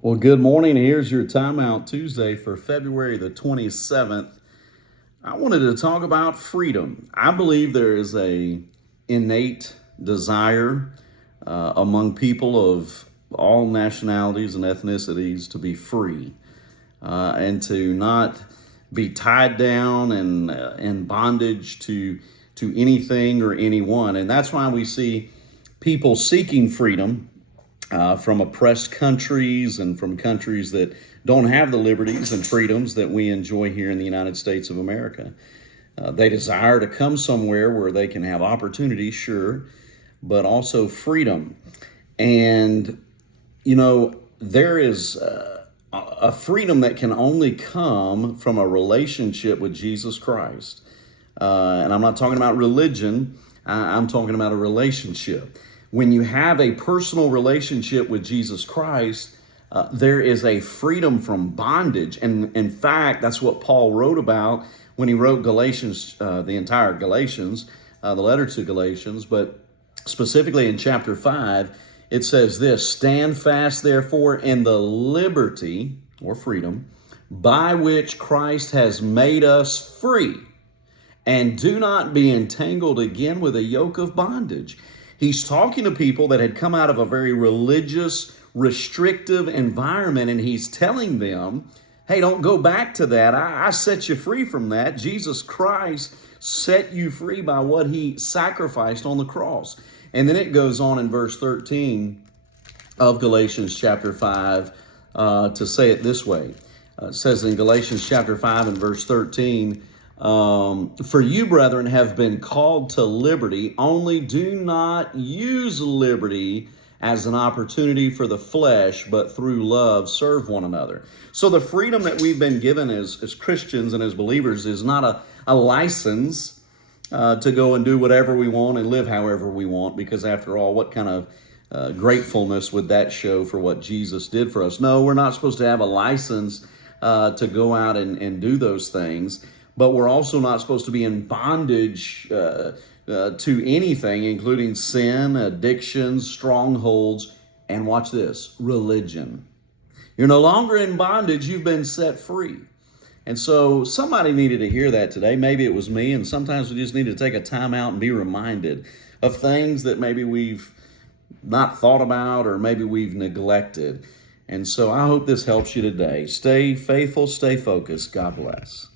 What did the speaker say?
Well, good morning. Here's your timeout Tuesday for February the 27th. I wanted to talk about freedom. I believe there is a innate desire among people of all nationalities and ethnicities to be free and to not be tied down and in bondage to anything or anyone. And that's why we see people seeking freedom from oppressed countries and from countries that don't have the liberties and freedoms that we enjoy here in the United States of America. They desire to come somewhere where they can have opportunity, sure, but also freedom. And, there is a freedom that can only come from a relationship with Jesus Christ. And I'm not talking about religion, I'm talking about a relationship. When you have a personal relationship with Jesus Christ, there is a freedom from bondage. And in fact, that's what Paul wrote about when he wrote Galatians, the entire Galatians, the letter to Galatians. But specifically in chapter 5, it says this: "Stand fast, therefore, in the liberty," or freedom, "by which Christ has made us free, and do not be entangled again with a yoke of bondage." He's talking to people that had come out of a very religious, restrictive environment, and he's telling them, hey, don't go back to that. I set you free from that. Jesus Christ set you free by what he sacrificed on the cross. And then it goes on in verse 13 of Galatians chapter 5 to say it this way. It says in Galatians chapter 5 and verse 13, "For you, brethren, have been called to liberty, only do not use liberty as an opportunity for the flesh, but through love serve one another." So the freedom that we've been given as Christians and as believers is not a license to go and do whatever we want and live however we want, because after all, what kind of gratefulness would that show for what Jesus did for us? No, we're not supposed to have a license to go out and do those things. But we're also not supposed to be in bondage to anything, including sin, addictions, strongholds, and watch this, religion. You're no longer in bondage, you've been set free. And so somebody needed to hear that today. Maybe it was me, and sometimes we just need to take a time out and be reminded of things that maybe we've not thought about or maybe we've neglected. And so I hope this helps you today. Stay faithful, stay focused. God bless.